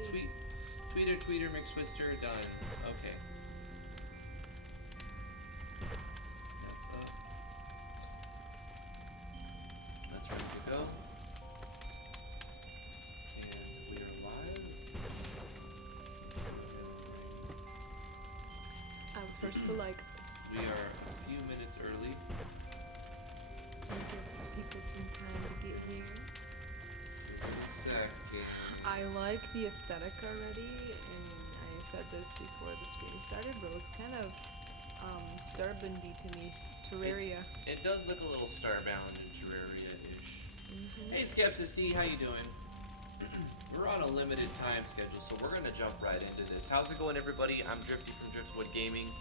Tweeter, McSwister, done. Okay. That's up. That's ready to go. And we are live. I was first to like. We are a few minutes early. Give people some time to get here. Give it a second. I like the aesthetic already, and I said this before the stream started, but it looks kind of Starbendy to me. Terraria. It does look a little Starbound and Terraria-ish. Mm-hmm. Hey Skepsis D, how you doing? We're on a limited time schedule, so we're gonna jump right into this. How's it going, everybody? I'm Drifty from Driftwood Gaming,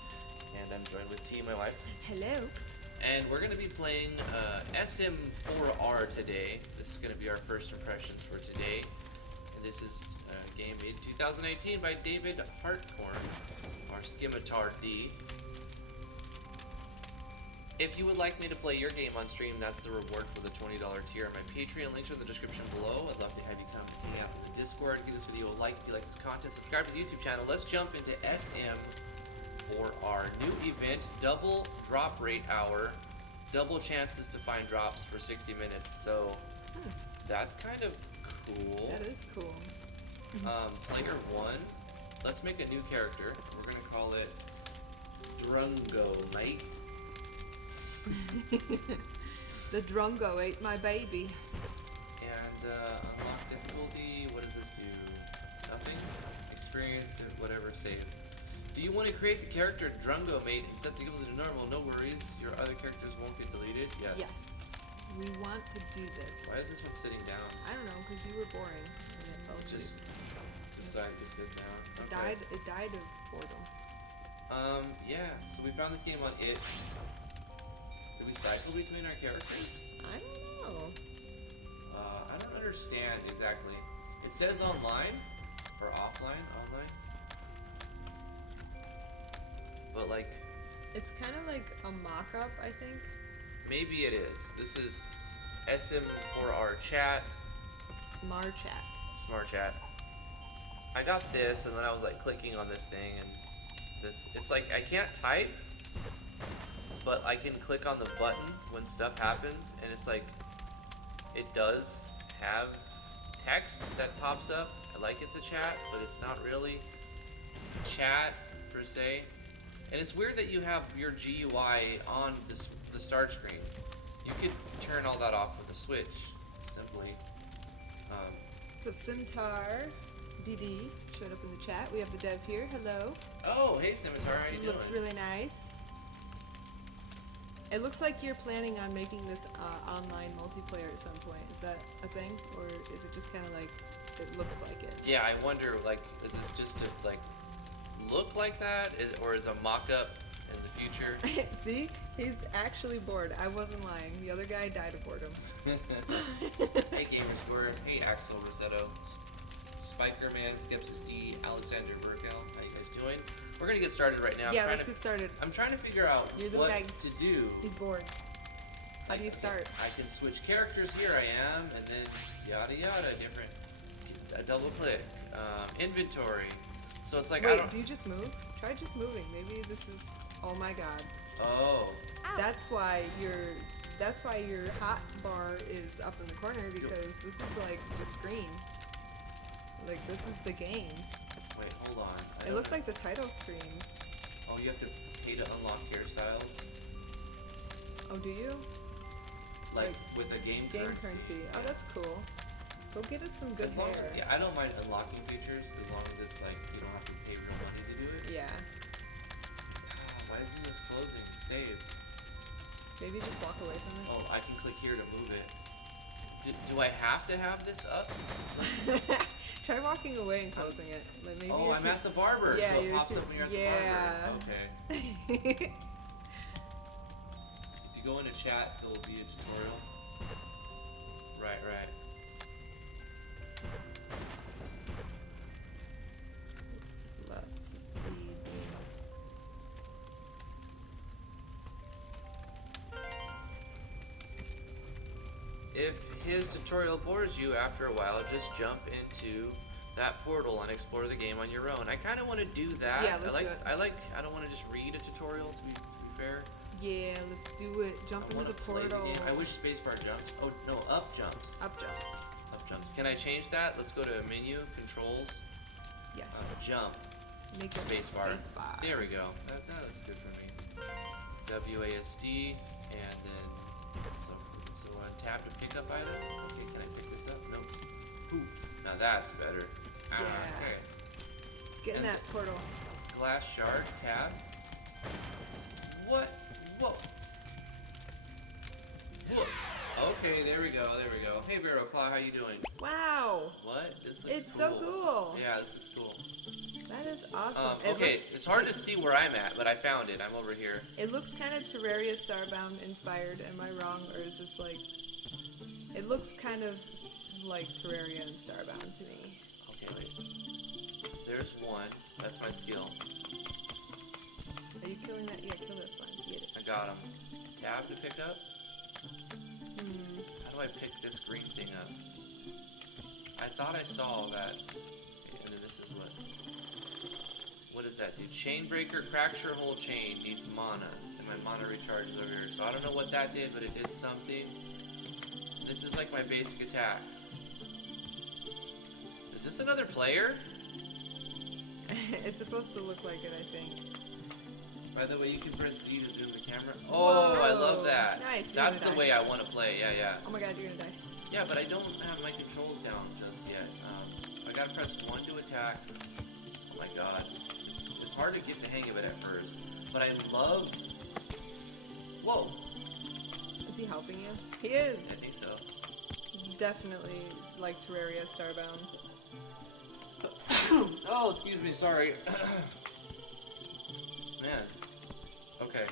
and I'm joined with T, my wife. Hello. And we're gonna be playing Sm4R today. This is gonna be our first impressions for today. And this is a game made in 2018 by David Hartkorn, or Sm4R D. If you would like me to play your game on stream, that's the reward for the $20 tier on my Patreon. Links are in the description below. I'd love to have you come hang out in the Discord. Give this video a like if you like this content. Subscribe to the YouTube channel. Let's jump into Sm4R. New event, double drop rate hour. Double chances to find drops for 60 minutes. So that's kind of cool. That is cool. Player 1. Let's make a new character. We're going to call it Drungo Knight. The Drungo ate my baby. And unlock difficulty. What does this do? Nothing. Experienced, whatever, save. Do you want to create the character Drungo Mate and set the difficulty to normal? No worries. Your other characters won't get deleted. Yes. Yes. We want to do this. Why is this one sitting down? I don't know, because you were boring and it fell asleep. Just decided to sit down. It Okay. died of boredom. Yeah. So we found this game on itch. Did we cycle between our characters? I don't know. I don't understand exactly. It says online or offline. Online. But like, It's kind of like a mock-up, I think. maybe it is. This is Sm4R chat. Smart chat. Smart chat. I got this, and then I was like clicking on this thing, and this. It's like I can't type, but I can click on the button when stuff happens, and it's like it does have text that pops up. Like it's a chat, but it's not really chat per se. And it's weird that you have your GUI on the start screen. You could turn all that off with a switch, simply. So Sm4R DD showed up in the chat. We have the dev here. Hello. Oh, hey Sm4R, how you doing? Looks really nice. It looks like you're planning on making this online multiplayer at some point. Is that a thing, or is it just kind of like it looks like it? Yeah, I wonder, like, is this just to, like, look like that? Or is a mock-up in the future? See? He's actually bored. I wasn't lying. The other guy died of boredom. Hey Gamerscore, hey Axel Rosetto, Spikerman, Skepsis D, Alexander Burkel, how you guys doing? We're gonna get started right now. Yeah, let's get started. I'm trying to figure out You're the what guy. to do. He's bored. How do you start? I can switch characters, here I am, and then yada yada, different, a double click, inventory. So it's like, Wait, I don't... do you just move? Try just moving. Maybe this is... Oh my god. Oh. That's why your hot bar is up in the corner, because this is like the screen. Like, this is the game. Wait, hold on. It looked like the title screen. Oh, you have to pay to unlock hairstyles? Oh, do you? Like with a game currency. Oh, that's cool. Go get us some good As long hair. as, yeah, I don't mind unlocking features as long as it's like you don't have to pay real money to do it. Yeah. Why isn't this closing? Save. Maybe just walk away from it. Oh, I can click here to move it. Do I have to have this up? Try walking away and closing it. Like maybe Oh, I'm at the barber, Yeah, so it you're pops too... up when you're at Yeah. the barber. Okay. If you go into chat, there will be a tutorial. Right. Let's feed. If his tutorial bores you after a while, just jump into that portal and explore the game on your own. I kind of want to do that. Yeah, let's do it. I don't want to just read a tutorial, to be fair. Yeah, let's do it. Jump I into wanna the play portal. game. I wish spacebar jumps. Oh, no, up jumps. Up jumps. Up jumps. Can I change that? Let's go to menu, controls, Yes. jump, Make it spacebar. spacebar. There we go. That is good for me. WASD, and then, so tab to pick up item. Okay, can I pick this up? Nope. Ooh, now that's better. Yeah. Okay. Get in And that portal. Glass shard, tab. What? Whoa. Look. Okay, there we go, there we go. Hey, Barrow Claw, how you doing? Wow. What? This looks It's cool. so cool. Yeah, this looks cool. That is awesome. Okay, it's hard to see where I'm at, but I found it. I'm over here. It looks kind of Terraria Starbound inspired. Am I wrong, or is this like? It looks kind of like Terraria and Starbound to me. Okay, wait. There's one. That's my skill. Are you killing that? Yeah, kill that slime. Get it. I got him. Tab to pick up. Hmm. How do I pick this green thing up? I thought I saw that. And then this is what? What does that do? Chain breaker, cracks your whole chain, needs mana. And my mana recharges over here. So I don't know what that did, but it did something. This is like my basic attack. Is this another player? It's supposed to look like it, I think. By the way, you can press Z to zoom the camera. Oh, Whoa. I love that. Nice. You're That's gonna the die. way I want to play. Yeah, yeah. Oh my god, you're gonna die. Yeah, but I don't have my controls down just yet. I gotta press 1 to attack. Oh my god. It's hard to get the hang of it at first. But I love... Whoa. Is he helping you? He is. I think so. He's definitely like Terraria Starbound. Oh, excuse me, sorry. Man. Okay.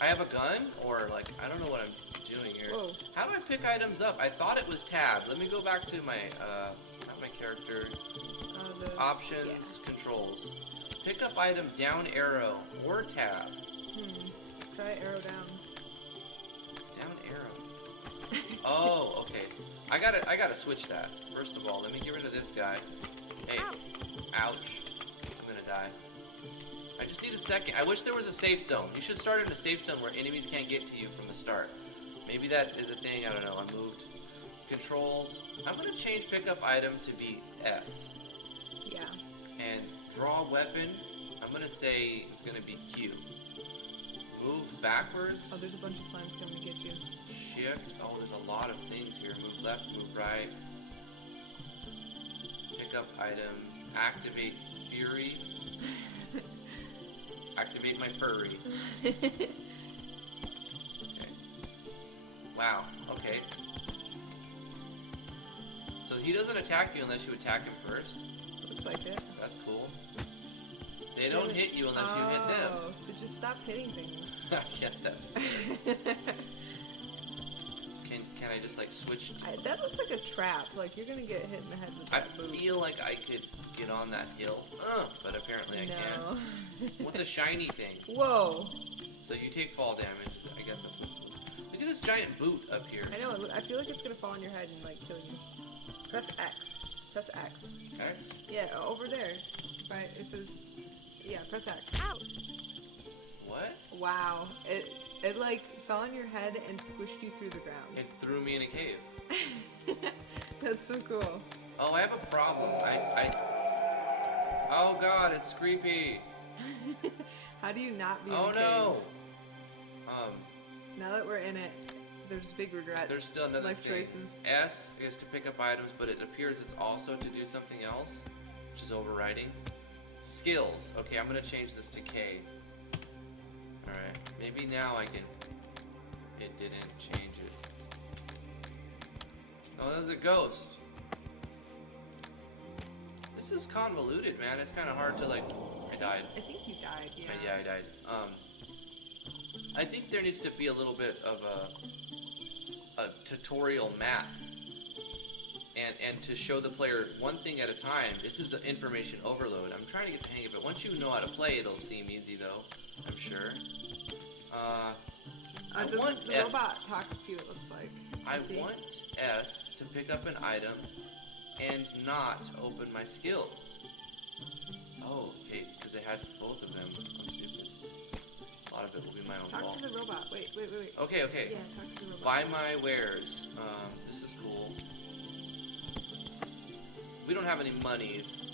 I have a gun? Or, like, I don't know what I'm doing here. Whoa. How do I pick items up? I thought it was tab. Let me go back to my, not my character. Those, Options, controls. Pick up item down arrow or tab. Try arrow down. Down arrow. Oh, okay. I gotta switch that. First of all, let me get rid of this guy. Hey. Ow. Ouch. I'm gonna die. I just need a second. I wish there was a safe zone. You should start in a safe zone where enemies can't get to you from the start. Maybe that is a thing. I don't know. I moved. Controls. I'm gonna change pickup item to be S. Yeah. And draw weapon. I'm gonna say it's gonna be Q. Move backwards. Oh, there's a bunch of slimes coming to get you. Shift. Oh, there's a lot of things here. Move left, move right. Pick up item. Activate fury. Activate my furry. Okay. Wow. Okay. So he doesn't attack you unless you attack him first. Looks like it. That's cool. They don't hit you unless you hit them. Oh, so just stop hitting things. I guess that's fair. Can I just like switch? That looks like a trap. Like you're gonna get hit in the head with I that boot. feel like I could get on that hill, but apparently I can't. No. What the shiny thing? Whoa. So you take fall damage. I guess that's what's. Look at this giant boot up here. I know. I feel like it's gonna fall on your head and like kill you. Press X. Press X. X. Yeah, over there. But it says, yeah, press X. Ow. What? Wow. It like fell on your head and squished you through the ground. It threw me in a cave. That's so cool. Oh, I have a problem. Oh god, it's creepy. How do you not be in Oh a no. cave? Now that we're in it, there's big regrets. There's still another life thing. choices. S is to pick up items, but it appears it's also to do something else, which is overriding. Skills. Okay, I'm gonna change this to K. Alright, maybe now I can... It didn't change it. Oh, there's a ghost. This is convoluted, man. It's kind of hard to like... I died. I think you died, yeah. Yeah, I died. I think there needs to be a little bit of a tutorial map. And to show the player one thing at a time. This is an information overload. I'm trying to get the hang of it. Once you know how to play, it'll seem easy though. I'm sure. The robot talks to you, it looks like. I See? want S to pick up an item. and not open my skills? Oh, okay, because I had both of them. I'm stupid. A lot of it will be my own fault. Talk to the robot. Wait. Okay. Yeah, talk to the robot. Buy my wares. This is cool. We don't have any monies.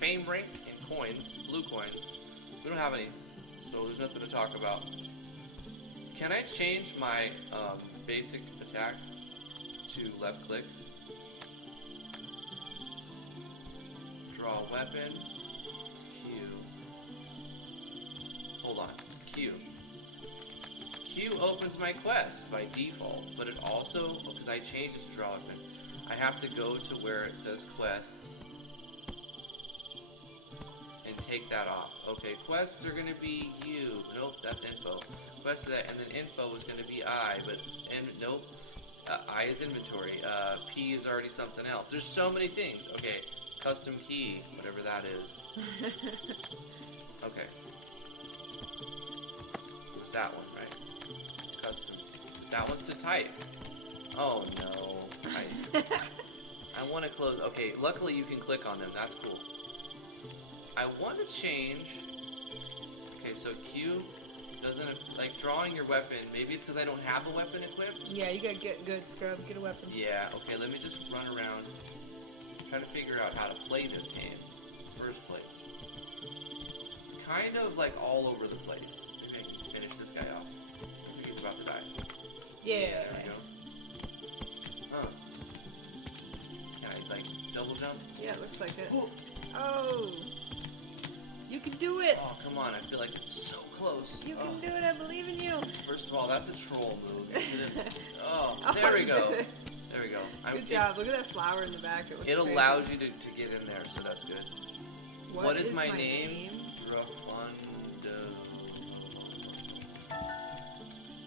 Fame rank and coins, blue coins. We don't have any, so there's nothing to talk about. Can I change my basic attack to left click? Draw a weapon. Q. Hold on. Q. Q opens my quest by default, but it also, because I changed it to draw weapon, I have to go to where it says quests and take that off. Okay, quests are going to be U. Nope, that's info. Quests is that, and then info is going to be I, but, and nope. I is inventory. P is already something else. There's so many things. Okay, custom key, whatever that is. Okay. It was that one, right? Custom. That one's to type. Oh no. I want to close. Okay, luckily you can click on them. That's cool. I want to change. Okay, so Q doesn't, like, drawing your weapon. Maybe it's because I don't have a weapon equipped. Yeah, you gotta get good, Scrub. Get a weapon. Yeah, okay, let me just run around. Try to figure out how to play this game. First place. It's kind of like all over the place. Maybe I can finish this guy off. Looks like he's about to die. Yeah. There we go. Huh. Can I, like, double jump? Yeah, it looks like it. Whoa. Oh! You can do it! Oh, come on, I feel like it's so close. You can do it, I believe in you! First of all, that's a troll move. You should've- Oh, there we go. There we go. Good job. Look at that flower in the back. It looks It crazy. allows you to get in there, so that's good. What is my name?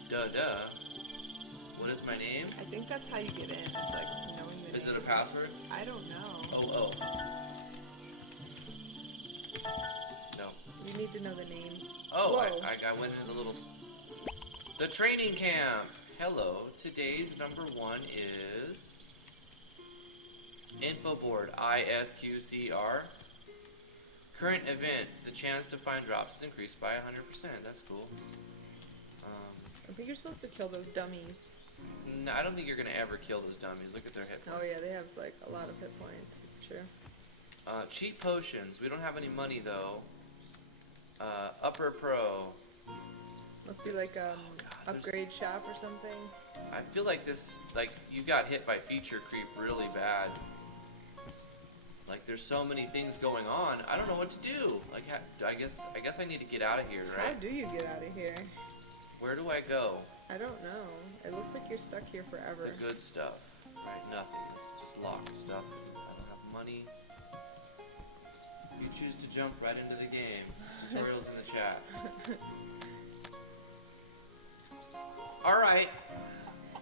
Duh. What is my name? I think that's how you get in. It's like knowing the Is name. it a password? I don't know. Oh. No. You need to know the name. Oh, Whoa. I went in the little... The training camp! Hello. Today's number 1 is... Info board. ISQCR. Current event. The chance to find drops is increased by 100%. That's cool. I think you're supposed to kill those dummies. No, I don't think you're going to ever kill those dummies. Look at their hit points. Oh yeah, they have like a lot of hit points. It's true. Cheap potions. We don't have any money though. Upper pro. Must be like God, upgrade shop or something. I feel like this, like, you got hit by feature creep really bad. Like, there's so many things going on. I don't know what to do. Like, I guess I need to get out of here, How right? do you get out of here? Where do I go? I don't know. It looks like you're stuck here forever. The good stuff. Right, nothing. It's just locked stuff. I don't have money. You choose to jump right into the game. Tutorials in the chat. Alright.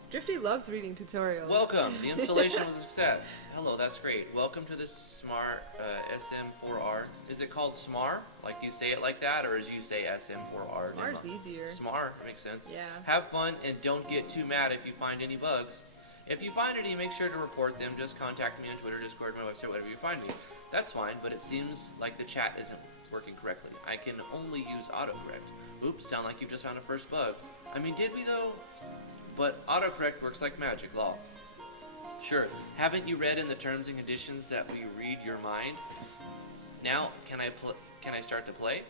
Drifty loves reading tutorials. Welcome. The installation was a success. Hello, that's great. Welcome to this smart Sm4R. Is it called Smar? Like you say it like that, or as you say Sm4R? Smar's easier. Smar, makes sense. Yeah. Have fun and don't get too mad if you find any bugs. If you find any, make sure to report them. Just contact me on Twitter, Discord, my website, whatever you find me. That's fine, but it seems like the chat isn't working correctly. I can only use autocorrect. Oops, sound like you just found a first bug. I mean, did we though? But autocorrect works like magic, lol. Sure, haven't you read in the terms and conditions that we read your mind? Now, can I start to play?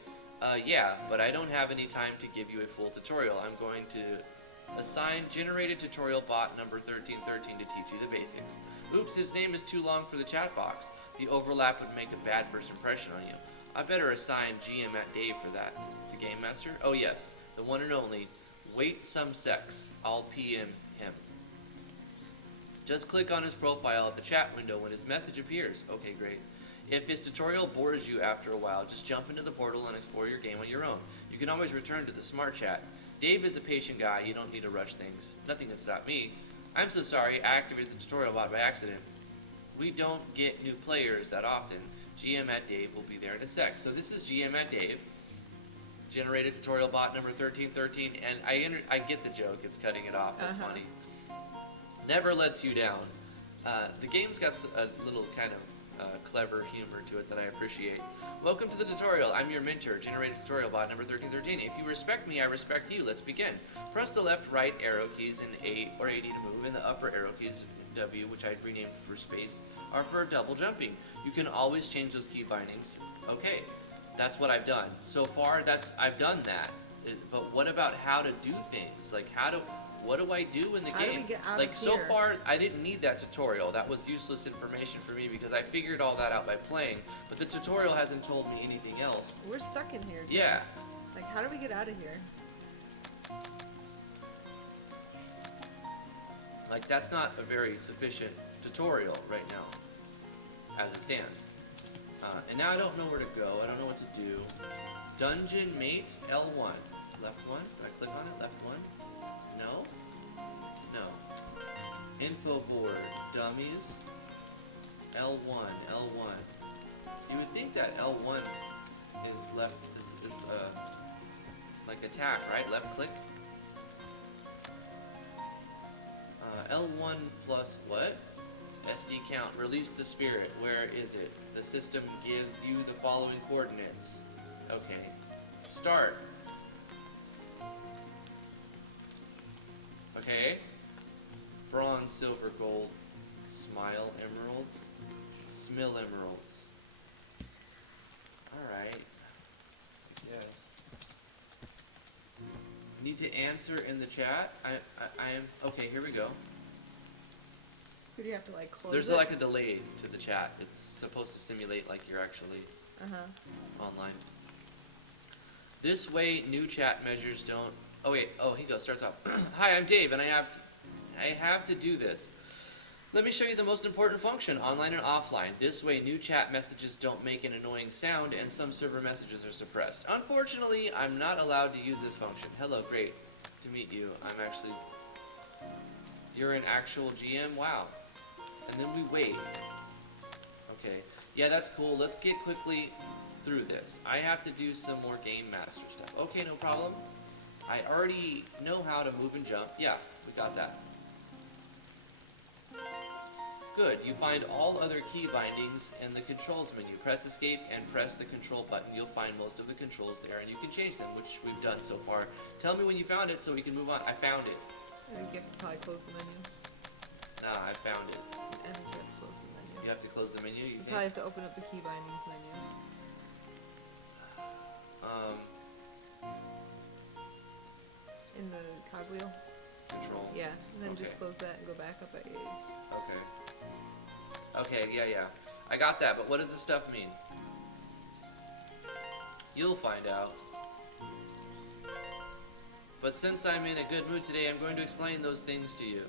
Yeah, but I don't have any time to give you a full tutorial. I'm going to assign generated tutorial bot number 1313 to teach you the basics. Oops, his name is too long for the chat box. The overlap would make a bad first impression on you. I better assign GM at Dave for that. The game master? Oh yes, the one and only. Wait some sex. I'll PM him. Just click on his profile at the chat window when his message appears. Okay, great. If his tutorial bores you after a while, just jump into the portal and explore your game on your own. You can always return to the smart chat. Dave is a patient guy. You don't need to rush things. Nothing can stop me. I'm so sorry. I activated the tutorial bot by accident. We don't get new players that often. GM at Dave will be there in a sec. So this is GM at Dave. Generated tutorial bot number 1313, and I get the joke. It's cutting it off. That's funny. Never lets you down. The game's got a little kind of clever humor to it that I appreciate. Welcome to the tutorial. I'm your mentor, generated tutorial bot number 1313. If you respect me, I respect you. Let's begin. Press the left, right arrow keys in A or AD to move, and the upper arrow keys, W, which I renamed for space, are for double jumping. You can always change those key bindings. Okay, that's what I've done. So far, I've done that. But what about how to do things? Like what do I do in the How do game? we get out Like of so here? far, I didn't need that tutorial. That was useless information for me because I figured all that out by playing. But the tutorial hasn't told me anything else. We're stuck in here. Dude. Yeah. Like, how do we get out of here? Like that's not a very sufficient tutorial right now, as it stands. And now I don't know where to go. I don't know what to do. Dungeon mate L1. Left one. Do I click on it? Left one. No. No. Info board. Dummies. L1. L1. You would think that L1 is left is like attack, right? Left click. L1 plus what? SD count. Release the spirit. Where is it? The system gives you the following coordinates. Okay. Start. Okay. Bronze, silver, gold. Smile emeralds. Smill emeralds. Alright. Yes. Need to answer in the chat. I am okay, here we go. So do you have to like close There's it? like a delay to the chat. It's supposed to simulate like you're actually online. This way, new chat measures don't. Oh wait. Oh, he goes. Starts off. Hi, I'm Dave, and I have to do this. Let me show you the most important function, online and offline. This way, new chat messages don't make an annoying sound, and some server messages are suppressed. Unfortunately, I'm not allowed to use this function. Hello, great to meet you. You're an actual GM. Wow. And then we wait. Okay. Yeah, that's cool. Let's get quickly through this. I have to do some more game master stuff. Okay, no problem. I already know how to move and jump. Yeah, we got that. Good. You find all other key bindings in the controls menu. Press escape and press the control button. You'll find most of the controls there, and you can change them, which we've done so far. Tell me when you found it so we can move on. I found it. I think you have to probably close the menu. Nah, I found it. I think you have to close the menu. You have to close the menu? You probably have to open up the key bindings menu. In the cogwheel? Control. Yeah, and then just Okay. close that and go back up at A's. Okay. Okay, yeah. I got that, but what does this stuff mean? You'll find out. But since I'm in a good mood today, I'm going to explain those things to you.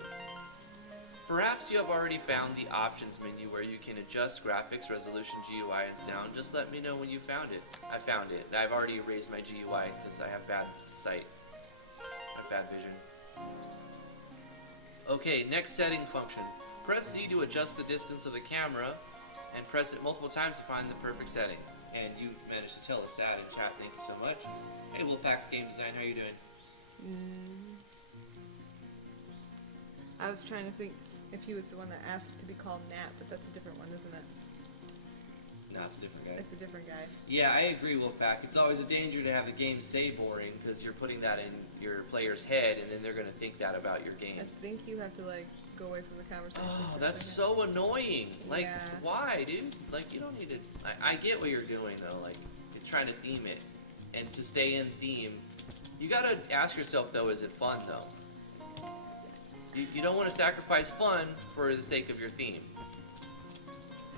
Perhaps you have already found the options menu where you can adjust graphics, resolution, GUI, and sound. Just let me know when you found it. I found it. I've already erased my GUI because I have bad sight. I have bad vision. Okay, next setting function. Press Z to adjust the distance of the camera, and press it multiple times to find the perfect setting. And you've managed to tell us that in chat. Thank you so much. Hey, Wolfpack's Game Design, how you doing? I was trying to think if he was the one that asked to be called Nat, but that's a different one, isn't it? No, it's a different guy. It's a different guy. Yeah, I agree, Wolfpack. It's always a danger to have the game say boring, because you're putting that in your player's head, and then they're going to think that about your game. I think you have to like go away from the conversation. Oh, for a that's second. so annoying. Like, Yeah. why, dude? Like, you don't need to... I get what you're doing, though. Like, you're trying to theme it. And to stay in theme, you gotta ask yourself, though, is it fun, though? You don't want to sacrifice fun for the sake of your theme.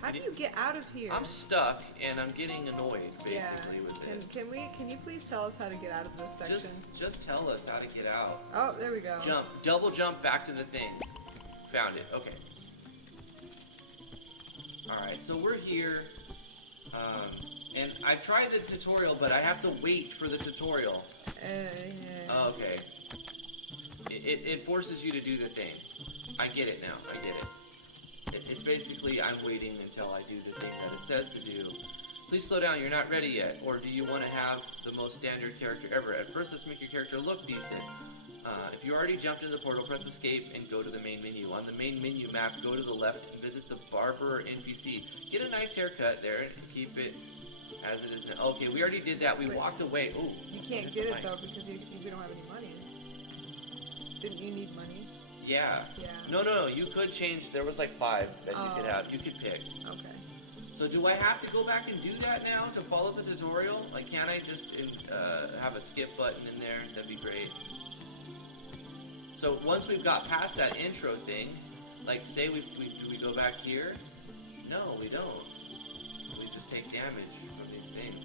How do you get out of here? I'm stuck, and I'm getting annoyed, basically, with it. Can you please tell us how to get out of this section? Just tell us how to get out. Oh, there we go. Jump. Double jump back to the thing. Found it. Okay. Alright, so we're here. And I tried the tutorial, but I have to wait for the tutorial. Yeah. Okay. It forces you to do the thing. I get it now. I get it. It's basically I'm waiting until I do the thing that it says to do. Please slow down, you're not ready yet. Or do you want to have the most standard character ever? At first, let's make your character look decent. If you already jumped into the portal, press escape and go to the main menu. On the main menu map, go to the left and visit the barber or NPC. Get a nice haircut there and keep it as it is now. Okay, we already did that. We walked away. Ooh, You can't get it though because you don't have any money. Didn't you need money? Yeah. Yeah. No. You could change. There was like 5 that you could have. You could pick. Okay. So do I have to go back and do that now to follow the tutorial? Like, can't I just have a skip button in there? That'd be great. So once we've got past that intro thing, like say do we go back here? No, we don't. We just take damage from these things.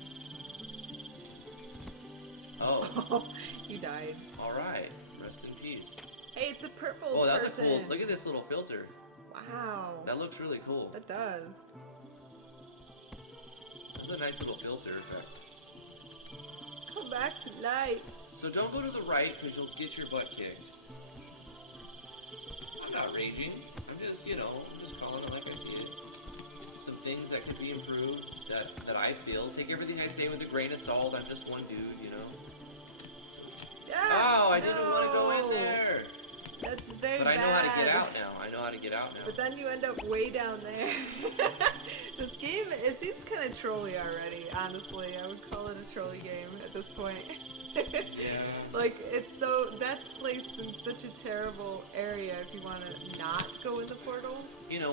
Oh. You died. All right. Rest in peace. Hey, it's a purple Oh, that's person. a cool. Look at this little filter. Wow. That looks really cool. That does. That's a nice little filter effect. Come back to life. So don't go to the right because you'll get your butt kicked. I'm not raging. I'm just, just calling it like I see it. Some things that could be improved that I feel. Take everything I say with a grain of salt. I'm just one dude, Yeah, Oh, I didn't want to go in there. That's very bad. But I know how to get out now. I know how to get out now. But then you end up way down there. This game, it seems kind of trolly already, honestly. I would call it a trolly game at this point. Yeah. Like, that's placed in such a terrible area if you want to not go in the portal.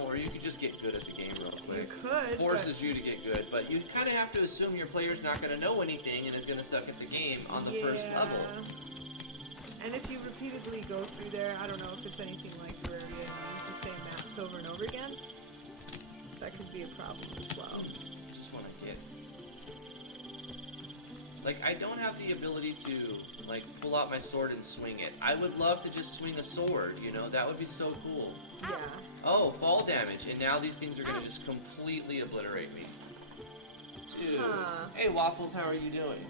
Or you could just get good at the game real quick. You could. Forces you to get good, but you kind of have to assume your player's not going to know anything and is going to suck at the game on the first level. And if you repeatedly go through there, I don't know if it's anything like where you use the same maps over and over again. That could be a problem as well. Just want to get. Like, I don't have the ability to, pull out my sword and swing it. I would love to just swing a sword, That would be so cool. Yeah. Oh, fall damage. And now these things are going to just completely obliterate me. Dude. Huh. Hey, Waffles, how are you doing?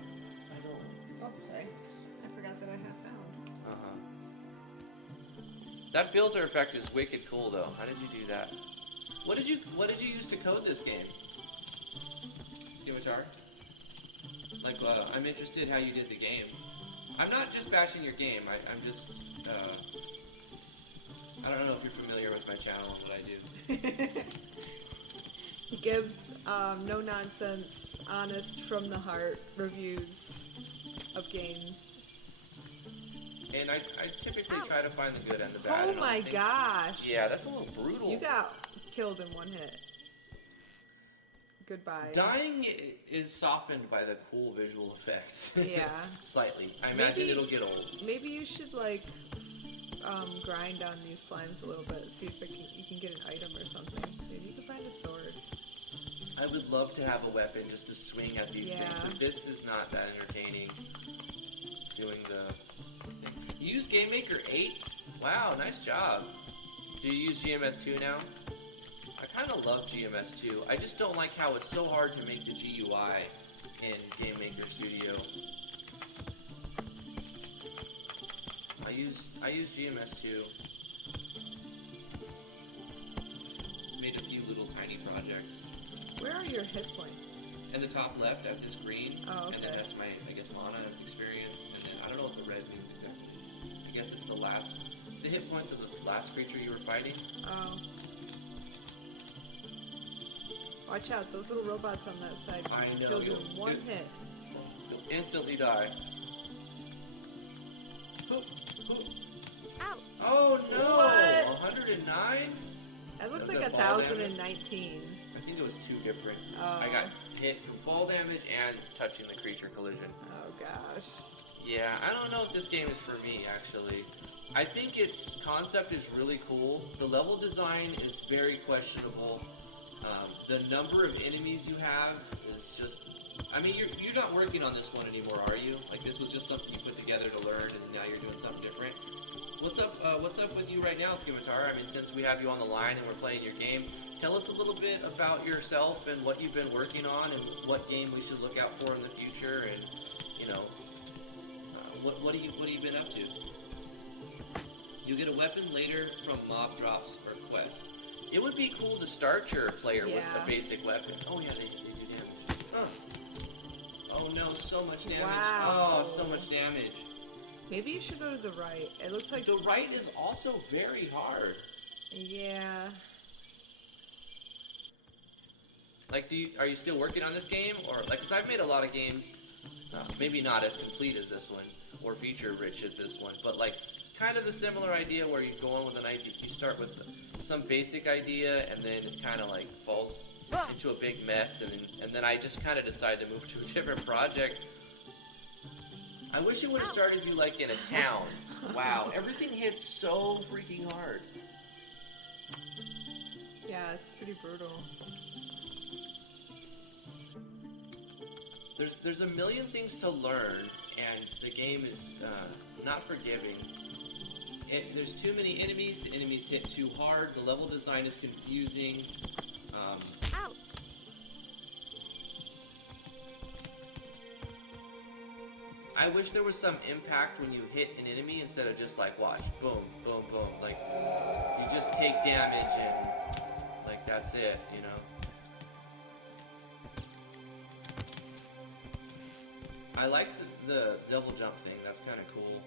I don't. Oh, sorry. I forgot that I have sound. That filter effect is wicked cool, though. How did you do that? What did you use to code this game? Sm4R? I'm interested how you did the game. I'm not just bashing your game. I'm just, I don't know if you're familiar with my channel and what I do. He gives no nonsense, honest from the heart reviews of games. And I typically try to find the good and the bad. Oh my gosh. Yeah, that's a little brutal. You got killed in one hit. Goodbye. Dying is softened by the cool visual effects. Yeah. Slightly. I imagine it'll get old. Maybe you should grind on these slimes a little bit, see if you can get an item or something. Maybe you can find a sword. I would love to have a weapon just to swing at these things. 'Cause this is not that entertaining. Doing the thing. You use Game Maker 8? Wow, nice job. Do you use GMS2 now? I kind of love GMS2. I just don't like how it's so hard to make the GUI in Game Maker Studio. I use GMS2. Made a few little tiny projects. Where are your hit points? In the top left, I have this green, Oh, okay. and then that's my, mana experience, and then I don't know what the red means exactly. I guess it's the hit points of the last creature you were fighting. Oh. Watch out, those little robots on that side I know, killed you in one hit. You'll instantly die. Ow. Oh no! What? 109? That looked Was like that fall damage? 1019. I think it was 2 different. Oh. I got hit from fall damage and touching the creature collision. Oh gosh. Yeah, I don't know if this game is for me, actually. I think its concept is really cool. The level design is very questionable. The number of enemies you have is just... I mean, you're not working on this one anymore, are you? Like, this was just something you put together to learn, and now you're doing something different. What's up with you right now, Sm4R? I mean, since we have you on the line and we're playing your game, tell us a little bit about yourself and what you've been working on and what game we should look out for in the future, and, what have you been up to? You get a weapon later from mob drops or quests. It would be cool to start your player with a basic weapon. Oh yeah, they do damage. Oh no, so much damage. Wow. Oh, so much damage. Maybe you should go to the right. It looks like... The right is also very hard. Yeah. Like, are you still working on this game? Or, like, because I've made a lot of games, maybe not as complete as this one, or feature-rich as this one, but, like, kind of the similar idea where you go on with an idea, you start with some basic idea, and then it kind of, like, falls into a big mess, and then I just kind of decide to move to a different project. I wish it would have started you, like, in a town. Wow, everything hits so freaking hard. Yeah, it's pretty brutal. There's a million things to learn, and the game is not forgiving. There's too many enemies, the enemies hit too hard, the level design is confusing. Out. I wish there was some impact when you hit an enemy instead of just like, watch, boom, boom, boom. Like, you just take damage and, like, that's it, you know? I like the double jump thing. That's kind of cool.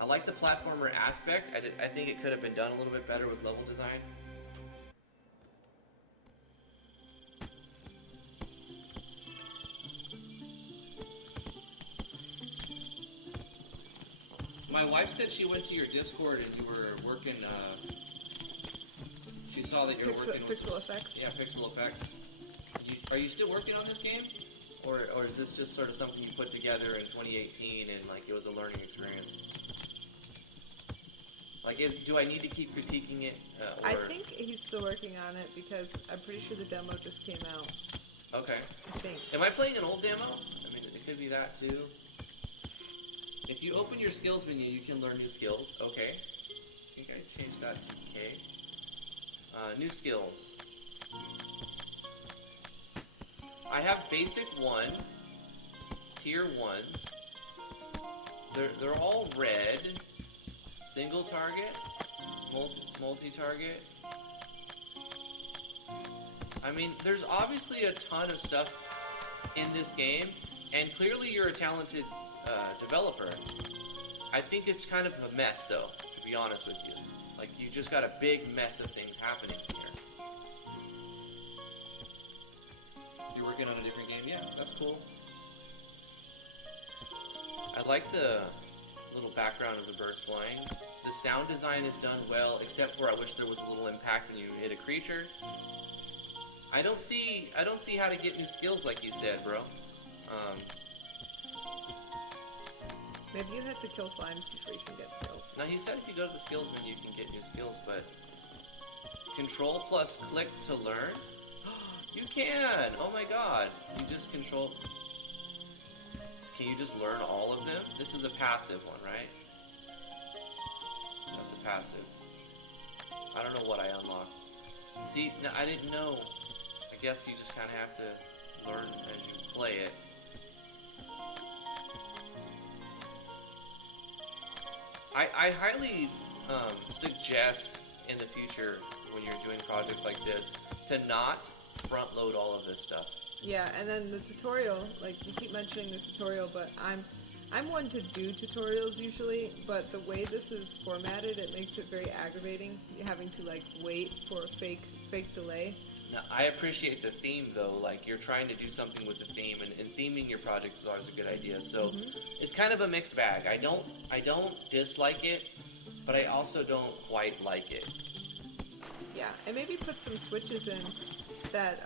I like the platformer aspect. I think it could have been done a little bit better with level design. My wife said she went to your Discord and you were working. She saw that you were working with Pixel effects. Yeah, pixel effects. Are you still working on this game? Or is this just sort of something you put together in 2018 and like it was a learning experience? Like, do I need to keep critiquing it? I think he's still working on it because I'm pretty sure the demo just came out. Okay. I think. Am I playing an old demo? I mean, it could be that too. If you open your skills menu, you can learn new skills. Okay. I think I changed that to K. New skills. I have basic 1, tier 1s. They're all red. Single target, multi-target. I mean, there's obviously a ton of stuff in this game, and clearly you're a talented developer. I think it's kind of a mess, though, to be honest with you. Like, you just got a big mess of things happening here. You're working on a different game? Yeah, that's cool. I like the little background of the birds flying. The sound design is done well, except for I wish there was a little impact when you hit a creature. I don't see how to get new skills like you said, bro. Maybe you have to kill slimes before you can get skills. Now, he said if you go to the skills menu, you can get new skills, but control plus click to learn? You can! Oh my god. You just control... Can you just learn all of them? This is a passive one, right? That's a passive. I don't know what I unlocked. See, no, I didn't know. I guess you just kind of have to learn as you play it. I highly suggest in the future, when you're doing projects like this, to not front load all of this stuff. Yeah, and then the tutorial, like you keep mentioning the tutorial, but I'm one to do tutorials usually, but the way this is formatted, it makes it very aggravating, having to like wait for a fake delay. Now, I appreciate the theme though, like you're trying to do something with the theme, and theming your project is always a good idea, so it's kind of a mixed bag. I don't dislike it, but I also don't quite like it. Yeah, and maybe put some switches in that,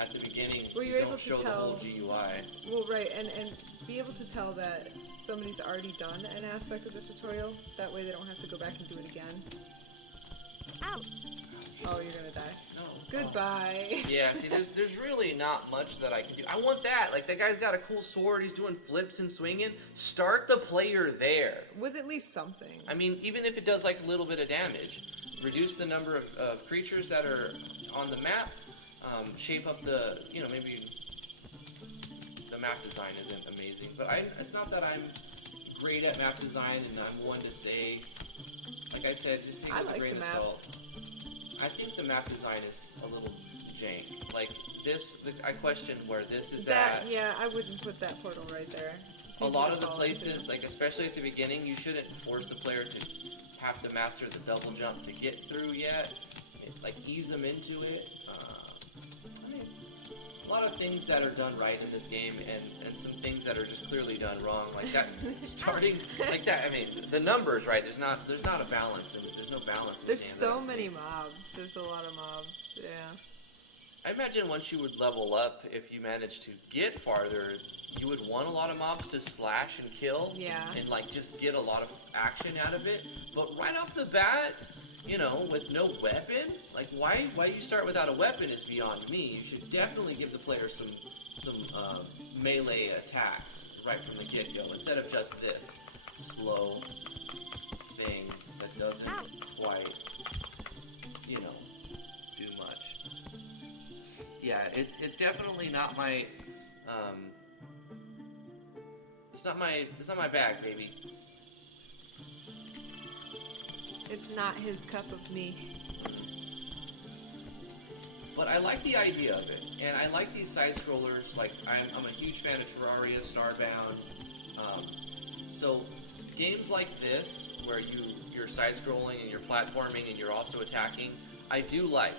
At the beginning, where you you're don't able to show the tell, whole GUI. well, right, and be able to tell that somebody's already done an aspect of the tutorial, that way they don't have to go back and do it again. Out. Oh, you're gonna die. No. Goodbye. Yeah, see, there's really not much that I can do. I want that. Like, that guy's got a cool sword. He's doing flips and swinging. Start the player there. With at least something. I mean, even if it does, like, a little bit of damage. Reduce the number of creatures that are on the map. Shape up the, you know, maybe the map design isn't amazing. But it's not that I'm great at map design and I'm one to say, like I said, just take it with a grain of salt. I think the map design is a little jank. Like this, I question where this is at. Yeah, I wouldn't put that portal right there. a easy lot to of the fall places, into. like especially at the beginning, you shouldn't force the player to have to master the double jump to get through yet. Like ease them into it. I mean, a lot of things that are done right in this game, and some things that are just clearly done wrong, like that starting like that. I mean, the numbers, right? There's not a balance. There's no balance. In There's the game so that I've many seen. mobs. There's a lot of mobs. Yeah. I imagine once you would level up, if you managed to get farther, you would want a lot of mobs to slash and kill. Yeah. And like just get a lot of action out of it. But right off the bat, you know, with no weapon, like why you start without a weapon is beyond me. You should definitely give the player some melee attacks right from the get-go instead of just this slow thing that doesn't Ow. quite, you know, do much. Yeah, it's definitely not my it's not my bag, baby. It's not his cup of me. But I like the idea of it, and I like these side scrollers. Like I'm a huge fan of Terraria, Starbound. So games like this, where you're side scrolling and you're platforming and you're also attacking, I do like.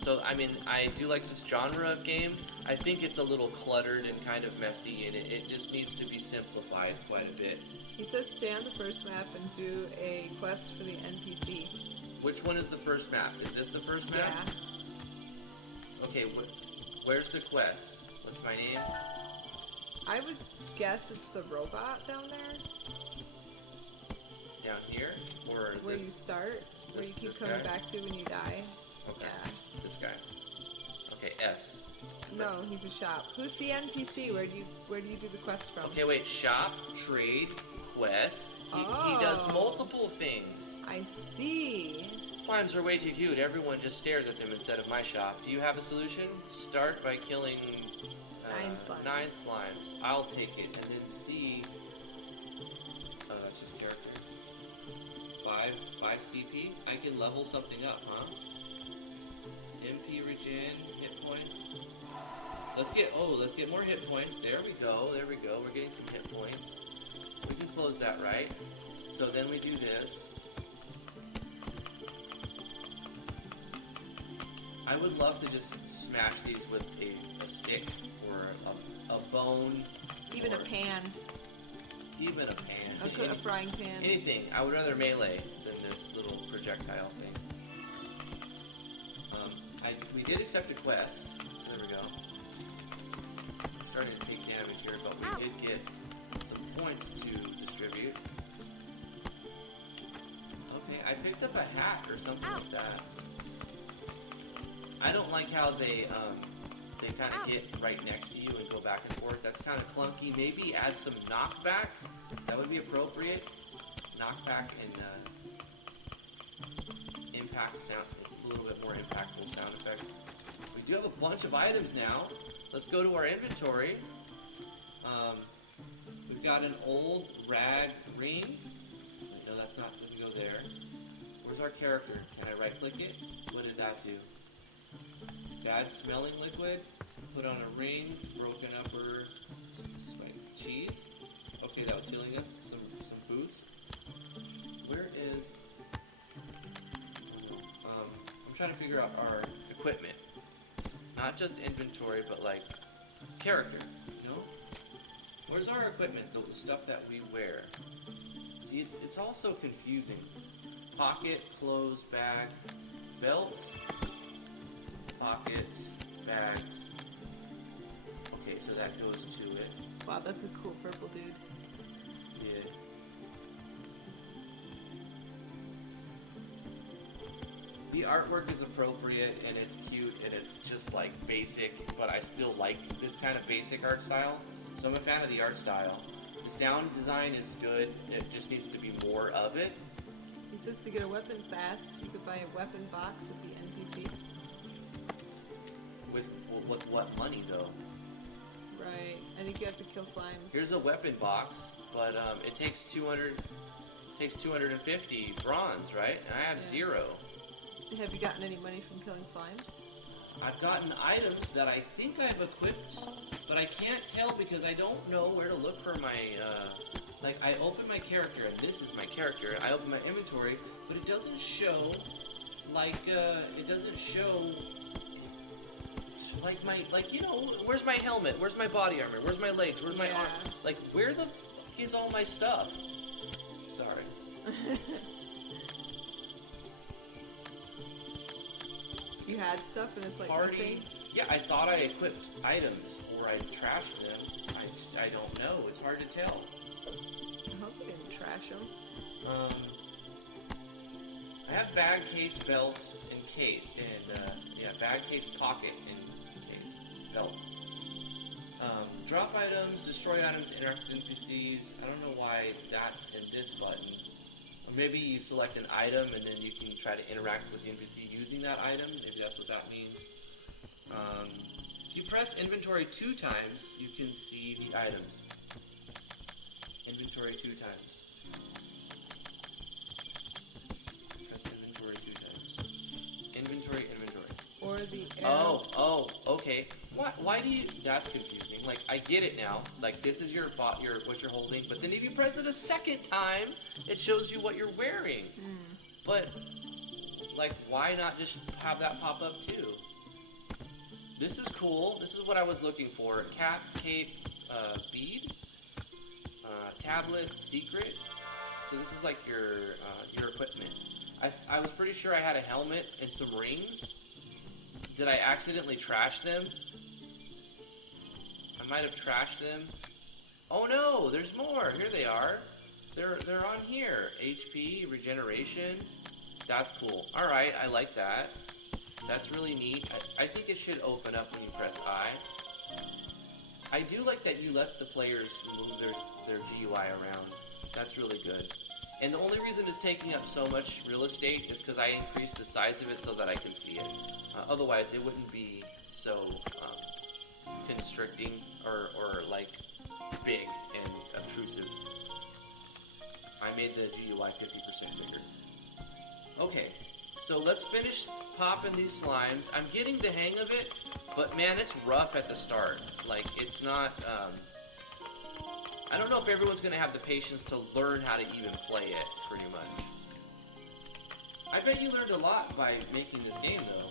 So I mean, I do like this genre of game. I think it's a little cluttered and kind of messy, and it just needs to be simplified quite a bit. He says stay on the first map and do a quest for the NPC. Which one is the first map? Is this the first map? Yeah. Okay, where's the quest? What's my name? I would guess it's the robot down there Down here? Or where you this? start, where you keep this coming guy? back to when you die. Okay. Yeah. This guy. Okay, S. No, he's a shop. Who's the NPC? Where do you do the quest from? Okay, wait. Shop, trade, quest. He does Oh. multiple things. I see. Slimes are way too cute. Everyone just stares at them instead of my shop. Do you have a solution? Start by killing 9 slimes. 9 slimes. I'll take it, and then see. Oh, that's just character. 5 CP. I can level something up, huh? MP regen, hit points. Let's get more hit points. There we go. We're getting some hit points. We can close that, right? So then we do this. I would love to just smash these with a stick or a bone. Even a or pan. Even a pan. A frying pan. Anything. I would rather melee than this little projectile thing. We did accept a quest. There we go. I'm starting to take damage here, but we did get some points to distribute. Okay, I picked up a hat or something like that. I don't like how they kind of get right next to you and go back and forth. That's kind of clunky. Maybe add some knockback. That would be appropriate. Knockback and impact sound, a little bit more impactful sound effects. We do have a bunch of items now. Let's go to our inventory. We've got an old rag ring. No, that's not. Doesn't go there. Where's our character? Can I right-click it? What did that do? Bad smelling liquid. Put on a ring. Broken upper. Some cheese. Okay, that was healing us. Some boots. Where is? I'm trying to figure out our equipment. Not just inventory, but like character. You know? Where's our equipment? The stuff that we wear. See, it's all so confusing. Pocket, clothes, bag, belt, pockets, bags. Okay, so that goes to it. Wow, that's a cool purple dude. Yeah. The artwork is appropriate and it's cute and it's just like basic, but I still like this kind of basic art style. So I'm a fan of the art style. The sound design is good, it just needs to be more of it. He says to get a weapon fast, you could buy a weapon box at the NPC. With what money though? Right. I think you have to kill slimes. Here's a weapon box, but it takes 250 bronze, right? And I have 0. Have you gotten any money from killing slimes? I've gotten items that I think I've equipped, but I can't tell because I don't know where to look for my, like, I open my character, and this is my character, and I open my inventory, but it doesn't show, like, it doesn't show, like, my, like, you know, where's my helmet, where's my body armor, where's my legs, where's my arm, like, where the fuck is all my stuff? Sorry. You had stuff and it's like Party. missing? Yeah, I thought I equipped items, or I trashed them. I don't know. It's hard to tell. I hope you didn't trash them. I have bag, case, belt, and cape, and yeah, bag, case, pocket, and case, belt. Drop items, destroy items, interact with NPCs. I don't know why that's in this button. Or maybe you select an item and then you can try to interact with the NPC using that item. Maybe that's what that means. If you press inventory 2 times, you can see the items. Inventory 2 times. Press inventory 2 times. Inventory. Or the arrow. Oh, okay. Why do you? That's confusing. Like, I get it now. Like, this is your what you're holding, but then if you press it a second time, it shows you what you're wearing. But, like, why not just have that pop up too? This is cool. This is what I was looking for. Cap, cape, bead, tablet, secret. So this is like your equipment. I was pretty sure I had a helmet and some rings. Did I accidentally trash them? I might have trashed them. Oh no, there's more. Here they are. They're on here. HP, regeneration. That's cool. Alright, I like that. That's really neat. I think it should open up when you press I. I do like that you let the players move their GUI around. That's really good. And the only reason it's taking up so much real estate is because I increased the size of it so that I can see it. Otherwise, it wouldn't be so constricting or like big and obtrusive. I made the GUI 50% bigger. Okay, so let's finish popping these slimes. I'm getting the hang of it, but man, it's rough at the start. Like, it's not, I don't know if everyone's going to have the patience to learn how to even play it, pretty much. I bet you learned a lot by making this game, though.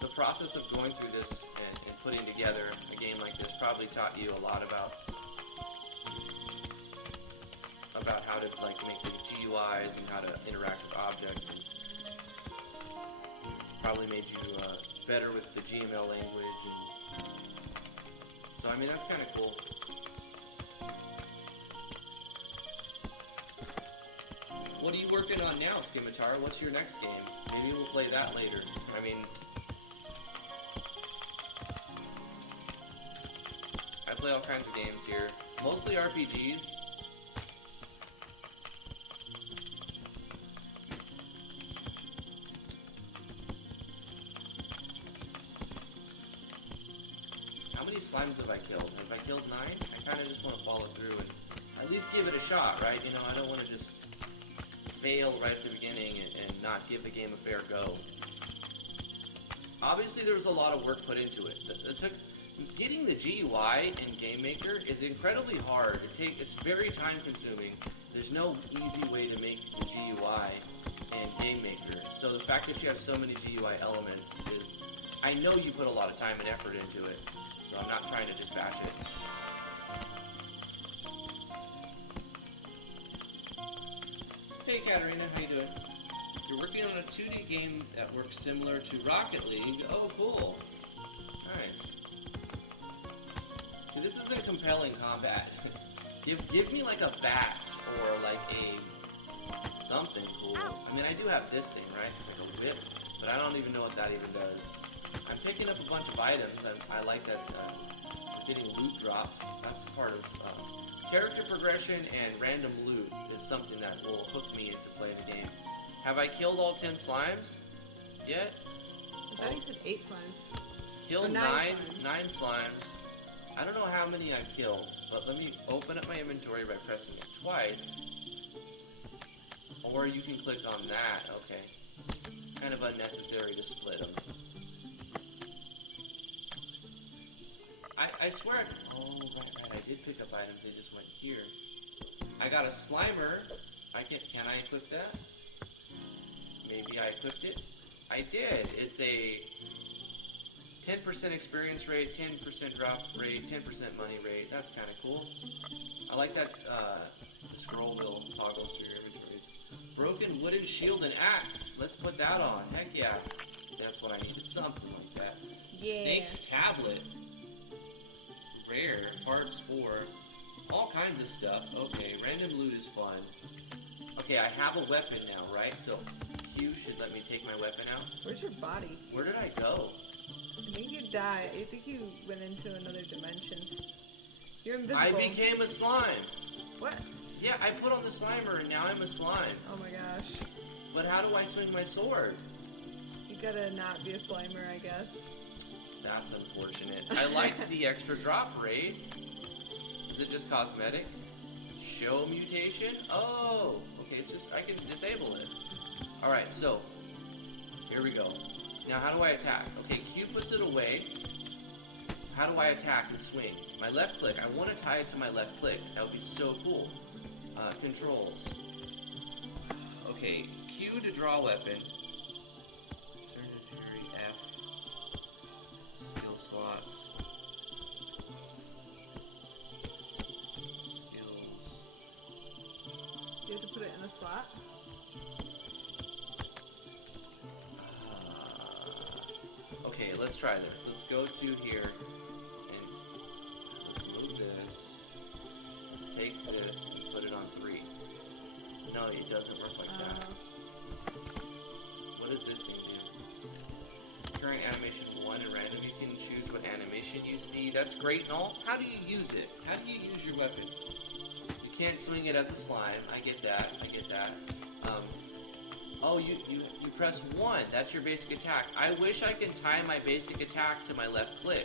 The process of going through this and putting together a game like this probably taught you a lot about how to like make the GUIs and how to interact with objects, and probably made you better with the GML language. And so I mean, that's kind of cool. What are you working on now, Scimitar? What's your next game? Maybe we'll play that later. I mean, I play all kinds of games here. Mostly RPGs. How many slimes have I killed? Have I killed 9? I kind of just want to follow through and at least give it a shot, right? You know, I don't want to just fail right at the beginning and not give the game a fair go. Obviously, there was a lot of work put into it. Getting the GUI in GameMaker is incredibly hard. It's very time consuming. There's no easy way to make the GUI in GameMaker. So the fact that you have so many GUI elements is, I know you put a lot of time and effort into it. So I'm not trying to just bash it. Hey Katarina, how you doing? You're working on a 2D game that works similar to Rocket League. Oh, cool. Nice. See, this isn't compelling combat. Give me like a bat or like a something cool. Ow. I mean, I do have this thing, right? It's like a whip, but I don't even know what that even does. I'm picking up a bunch of items. I like that we're getting loot drops. That's part of character progression, and random loot is something that will hook me into playing the game. Have I killed all 10 slimes yet? I thought you said 8 slimes. Killed Or 9 9 slimes. I don't know how many I've killed, but let me open up my inventory by pressing it twice. Or you can click on that. Okay. Kind of unnecessary to split them. I swear. Oh, right. I did pick up items. They just went here. I got a Slimer. Can I equip that? Maybe I equipped it. I did. It's a 10% experience rate, 10% drop rate, 10% money rate. That's kind of cool. I like that the scroll wheel toggles through your inventories. Broken wooden shield and axe. Let's put that on. Heck yeah. That's what I needed. Something like that. Yeah. Snake's tablet. Rare. Parts 4. All kinds of stuff. Okay, random loot is fun. Okay, I have a weapon now, right? So Q should let me take my weapon out. Where's your body? Where did I go? I think you died. I think you went into another dimension. You're invisible. I became a slime. What? Yeah, I put on the Slimer and now I'm a slime. Oh my gosh. But how do I swing my sword? You gotta not be a Slimer, I guess. That's unfortunate. I liked the extra drop rate. Is it just cosmetic? Show mutation? Oh, okay, it's just, I can disable it. Alright, so, here we go. Now how do I attack? Okay, Q puts it away. How do I attack and swing? My left click, I want to tie it to my left click. That would be so cool. Controls. Okay, Q to draw weapon. Turn to parry F. Skill slots. Skills. You have to put it in a slot? Okay, let's try this. Let's go to here and let's move this. Let's take this and put it on 3. No, it doesn't work like that. What does this thing do? Current animation 1 at random. You can choose what animation you see. That's great and all. How do you use it? How do you use your weapon? You can't swing it as a slime. I get that. Oh, you press 1. That's your basic attack. I wish I could tie my basic attack to my left click.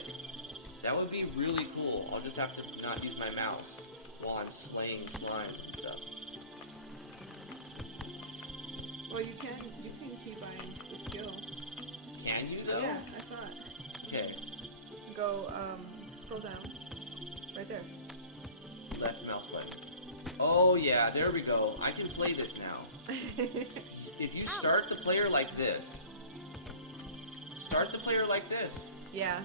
That would be really cool. I'll just have to not use my mouse while I'm slaying slimes and stuff. Well, you can keybind the skill. Can you, though? Yeah, I saw it. Okay. Go, scroll down. Right there. Left mouse button. Oh, yeah, there we go. I can play this now. If you start the player like this, Yeah.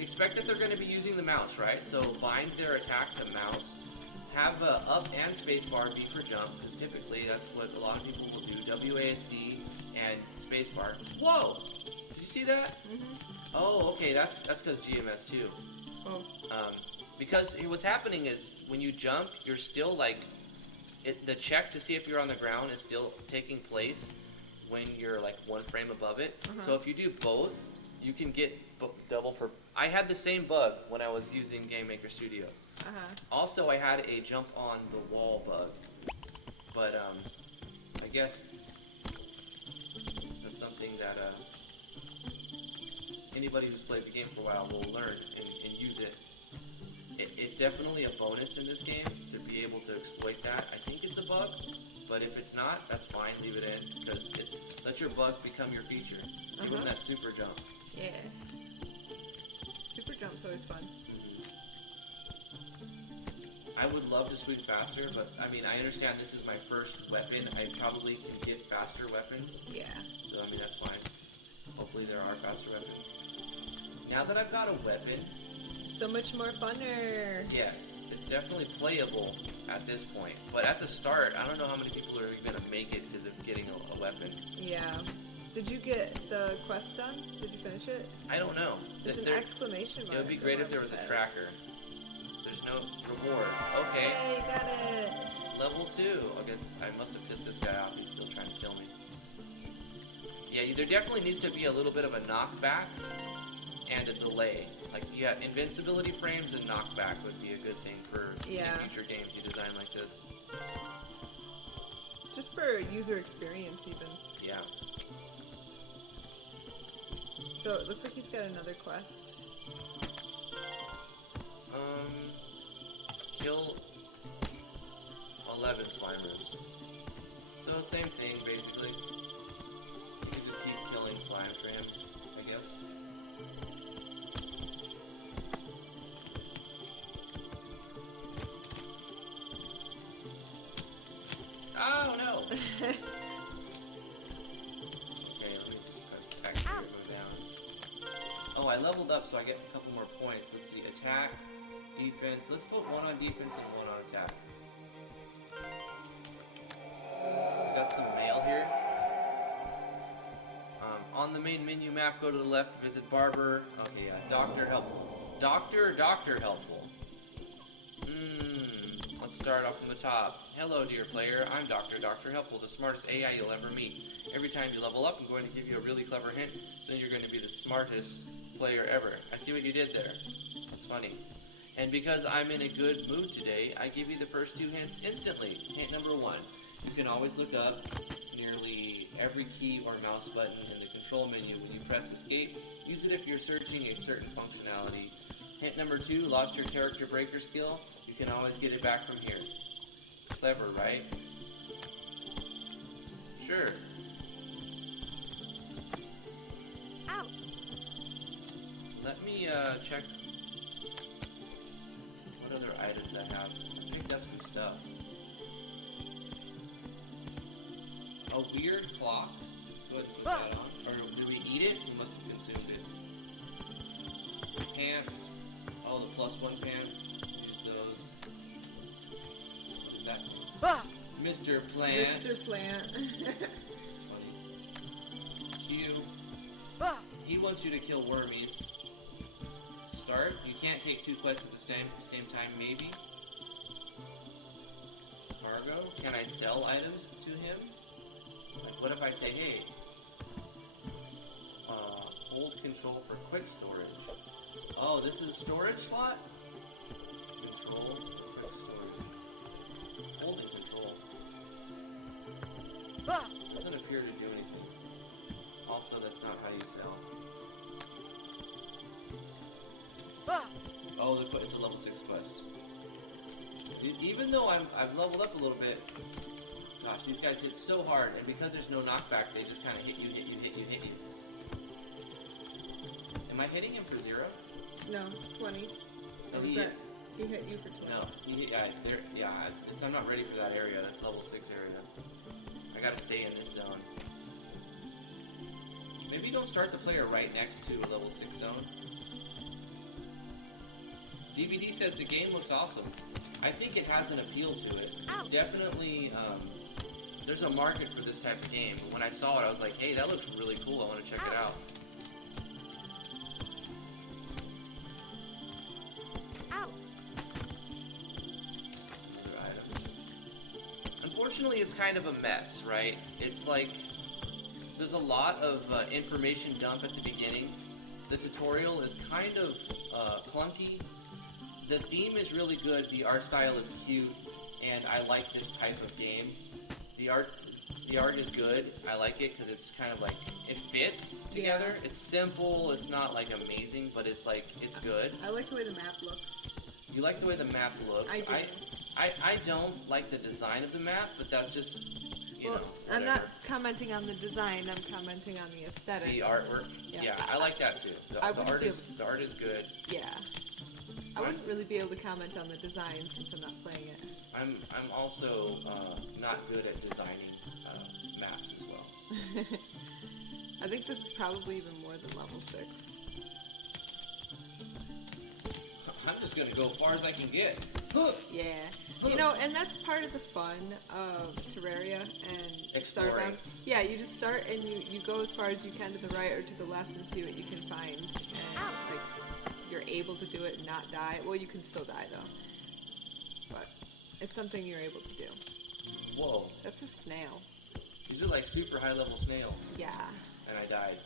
expect that they're going to be using the mouse, right? So bind their attack to mouse. Have up and spacebar be for jump, because typically that's what a lot of people will do. WASD and spacebar. Whoa! Did you see that? Mm-hmm. Oh, okay, that's because GMS too. Oh. Because what's happening is when you jump, you're still like, the check to see if you're on the ground is still taking place when you're like 1 frame above it. So if you do both, you can get double for. I had the same bug when I was using Game Maker Studio. Also, I had a jump on the wall bug, but I guess that's something that anybody who's played the game for a while will learn and use it. It's definitely a bonus in this game to be able to exploit that. I think it's a bug, but if it's not, that's fine. Leave it in, because let your bug become your feature. Give them that super jump. Yeah. Super jump's always fun. I would love to swing faster, but I mean, I understand this is my first weapon. I probably can get faster weapons. Yeah. So I mean, that's fine. Hopefully there are faster weapons. Now that I've got a weapon, So much more funner. yes, it's definitely playable at this point. But at the start, I don't know how many people are even going to make it to getting a weapon. Yeah. Did you get the quest done? Did you finish it? I don't know. There's an exclamation mark. It would be great if there was a tracker. There's no reward. Okay. Hey, you got it. Level 2. Okay, I must have pissed this guy off. He's still trying to kill me. Yeah, there definitely needs to be a little bit of a knockback and a delay. Like, yeah, invincibility frames and knockback would be a good thing for future games you design like this. Just for user experience, even. Yeah. So it looks like he's got another quest. Kill 11 Slimers. So same thing, basically. You can just keep killing slime for him, I guess. Oh no! Okay, let me just press X to go down. Oh, I leveled up so I get a couple more points. Let's see, attack, defense. Let's put one on defense and one on attack. Got some mail here. On the main menu map, go to the left, visit Barber. Okay, yeah, Doctor Helpful. Doctor Helpful. Let's start off from the top. Hello, dear player. I'm Dr. Helpful, the smartest AI you'll ever meet. Every time you level up, I'm going to give you a really clever hint, so you're going to be the smartest player ever. I see what you did there. That's funny. And because I'm in a good mood today, I give you the first two hints instantly. Hint number 1. You can always look up nearly every key or mouse button in the control menu when you press escape. Use it if you're searching a certain functionality. Hint number 2, lost your character breaker skill. You can always get it back from here. Clever, right? Sure. Out. Let me check what other items I have. I picked up some stuff. A weird clock. Let's go ahead and put that on. Or did we eat it? We must have consumed it. Pants. Oh, the +1 pants. Use those. What is that? Bah. Mr. Plant. Mr. Plant. That's funny. Q. Bah. He wants you to kill wormies. Start. You can't take 2 quests at the same time, maybe. Cargo. Can I sell items to him? Like, what if I say, hey, hold control for quick storage. Oh, this is a storage slot? Control, quick storage. Holding control. Bah. Doesn't appear to do anything. Also, that's not how you sell. Bah. Oh, it's a level 6 quest. Even though I've leveled up a little bit, gosh, these guys hit so hard, and because there's no knockback, they just kind of hit you. Am I hitting him for 0? No, 20. No, Or was that? He hit you for 20. No, I'm not ready for that area. That's level 6 area. I gotta stay in this zone. Maybe don't start the player right next to a level 6 zone. DVD says the game looks awesome. I think it has an appeal to it. It's definitely, there's a market for this type of game. But when I saw it, I was like, hey, that looks really cool. I want to check it out. Out. Another item. Unfortunately, it's kind of a mess, right? It's like, there's a lot of information dump at the beginning. The tutorial is kind of clunky. The theme is really good, the art style is cute, and I like this type of game. The art is good. I like it because it's kind of like, it fits together. Yeah. It's simple, it's not like amazing, but it's like, it's good. I like the way the map looks. You like the way the map looks. I do. I don't like the design of the map, but that's just, you know, I'm whatever. not commenting on the design, I'm commenting on the aesthetic. The artwork? Yeah. Yeah, I like that too. The wouldn't art be is good. Yeah. I wouldn't really be able to comment on the design since I'm not playing it. I'm also not good at designing maps as well. I think this is probably even more than level 6. I'm just gonna go as far as I can get. Yeah. You know, and that's part of the fun of Terraria and Exploring. Starbound. Yeah, you just start and you go as far as you can to the right or to the left and see what you can find. And like you're able to do it and not die. Well, you can still die though. But it's something you're able to do. Whoa. That's a snail. These are like super high level snails. Yeah. And I died.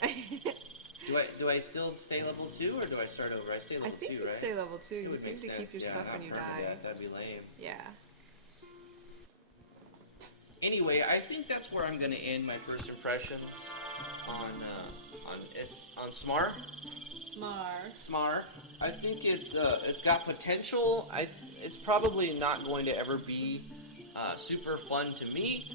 Do I still stay level 2 or do I start over? I stay level I think 2, you right? stay level 2. It You would seem make to sense. keep your stuff not when you permadeath, die. That'd be lame. Yeah. Anyway, I think that's where I'm gonna end my first impressions on Sm4R. Sm4R. I think it's got potential. It's probably not going to ever be super fun to me.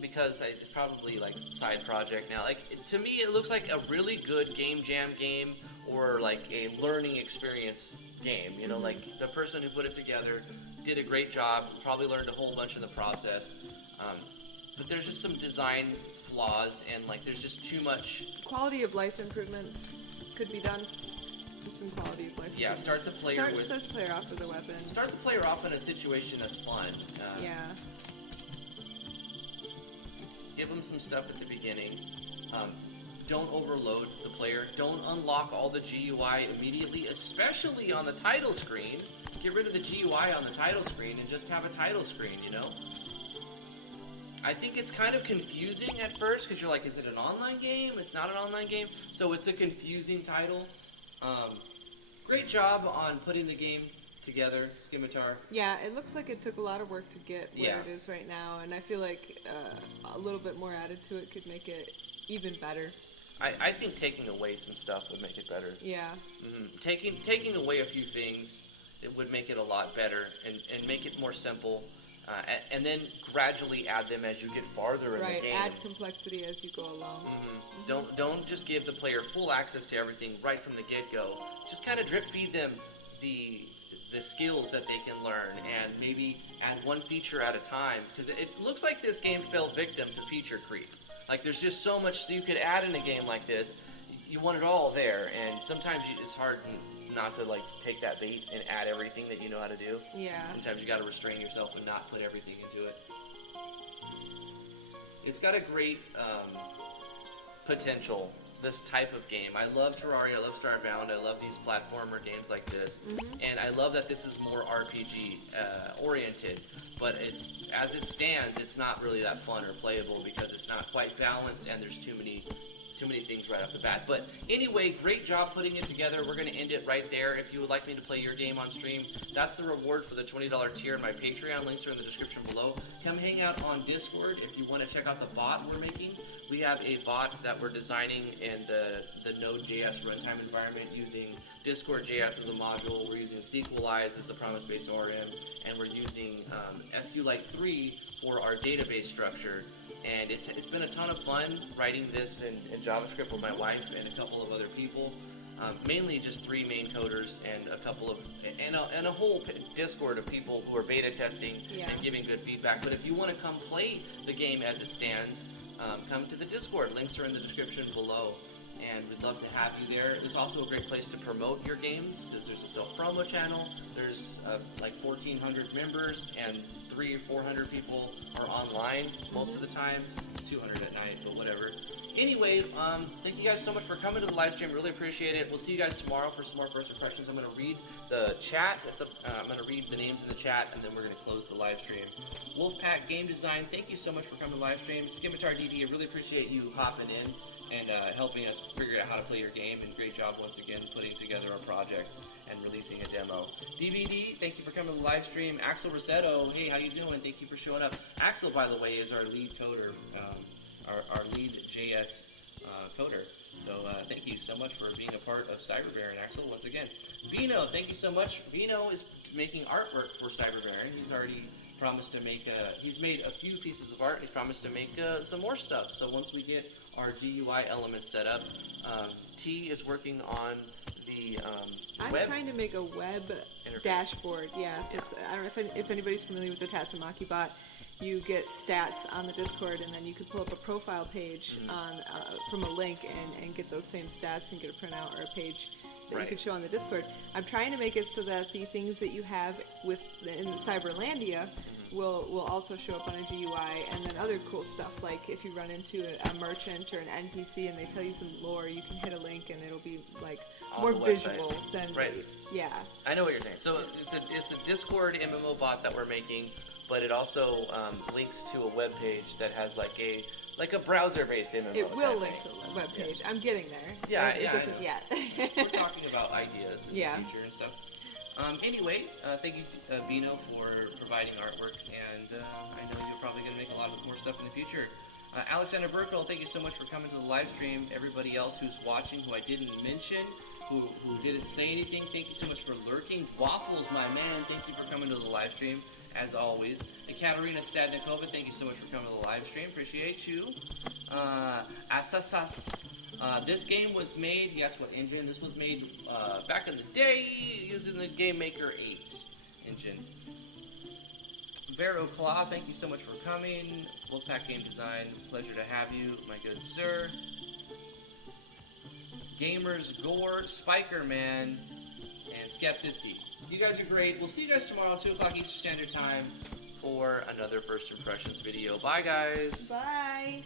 because it's probably like side project now. Like to me, it looks like a really good game jam game or like a learning experience game. You know, like the person who put it together did a great job. Probably learned a whole bunch in the process. But there's just some design flaws and like there's just too much. Quality of life improvements could be done. Just some quality of life. Yeah, improvements. start the player off with a weapon. Start the player off in a situation that's fun. Yeah. Give them some stuff at the beginning. Don't overload the player. Don't unlock all the GUI immediately, especially on the title screen. Get rid of the GUI on the title screen and just have a title screen, you know? I think it's kind of confusing at first because you're like, is it an online game? It's not an online game. So it's a confusing title. Great job on putting the game together, Scimitar. Yeah, it looks like it took a lot of work to get where Yeah. it is right now, and I feel like a little bit more added to it could make it even better. I think taking away some stuff would make it better. Yeah. Taking away a few things, it would make it a lot better and make it more simple. And then gradually add them as you get farther in the Right, game. add complexity as you go along. Don't just give the player full access to everything right from the get-go. Just kind of drip feed them the skills that they can learn and maybe add one feature at a time, because it looks like this game fell victim to feature creep. Like there's just so much you could add in a game like this. You want it all there, and sometimes it's hard not to like take that bait and add everything that you know how to do. Yeah. Sometimes you got to restrain yourself and not put everything into it. It's got a great potential, this type of game. I love Terraria, I love Starbound, I love these platformer games like this, and I love that this is more RPG oriented, but it's, as it stands, it's not really that fun or playable because it's not quite balanced and there's too many things right off the bat. But anyway, great job putting it together. We're going to end it right there. If you would like me to play your game on stream, that's the reward for the $20 tier in my Patreon. Links are in the description below. Come hang out on Discord if you want to check out the bot we're making. We have a bot that we're designing in the Node.js runtime environment using Discord.js as a module. We're using Sequelize as the promise-based ORM, and we're using SQLite 3 for our database structure. And it's been a ton of fun writing this in JavaScript with my wife and a couple of other people. Mainly just 3 main coders and a couple of and a whole Discord of people who are beta testing and giving good feedback. But if you want to come play the game as it stands, come to the Discord. Links are in the description below. And we'd love to have you there. It's also a great place to promote your games because there's a self-promo channel. There's like 1,400 members and 300 or 400 people are online most of the time. 200 at night, but whatever. Anyway, thank you guys so much for coming to the live stream. Really appreciate it. We'll see you guys tomorrow for some more first impressions. I'm going to read the chat. I'm going to read the names in the chat, and then we're going to close the live stream. Wolfpack Game Design, thank you so much for coming to the live stream. Scimitar DD, I really appreciate you hopping in and helping us figure out how to play your game. And great job once again putting together a project and releasing a demo. DVD, thank you for coming to the live stream. Axel Rossetto, hey, how you doing? Thank you for showing up. Axel, by the way, is our lead coder, our lead JS coder. So thank you so much for being a part of Cyber Baron, Axel, once again. Vino, thank you so much. Vino is making artwork for Cyber Baron. He's already promised to make he's made a few pieces of art. He's promised to make some more stuff. So once we get our GUI elements set up, T is working on the I'm web. trying to make a web Interface. Dashboard. Yeah, so I don't know if anybody's familiar with the Tatsumaki bot. You get stats on the Discord, and then you can pull up a profile page on from a link and get those same stats and get a printout or a page that you Right. can show on the Discord. I'm trying to make it so that the things that you have in Cyberlandia will also show up on a GUI, and then other cool stuff like if you run into a merchant or an NPC and they tell you some lore, you can hit a link and it'll be like On more the website. visual than Right. yeah. I know what you're saying. So it's a Discord MMO bot that we're making, but it also links to a web page that has like a browser-based MMO. It will type link thing. to a web page. I'm getting there. Yeah, it yeah, I doesn't know. yet. We're talking about ideas in Yeah. the future and stuff. Anyway, thank you, Bino, for providing artwork, and I know you're probably going to make a lot of more stuff in the future. Alexander Burkle, thank you so much for coming to the live stream. Everybody else who's watching, who I didn't mention, who didn't say anything, thank you so much for lurking. Waffles, my man, thank you for coming to the live stream. as always. Ekaterina Stadnikova, thank you so much for coming to the live stream. Appreciate you. Asasas. This game was made, guess what engine? This was made back in the day using the Game Maker 8 engine. Vero Claw, thank you so much for coming. Wolfpack Game Design, pleasure to have you, my good sir. Gamers Gore, Spiker Man, and Skepsisty. You guys are great. We'll see you guys tomorrow, 2 o'clock Eastern Standard Time, for another First Impressions video. Bye, guys. Bye.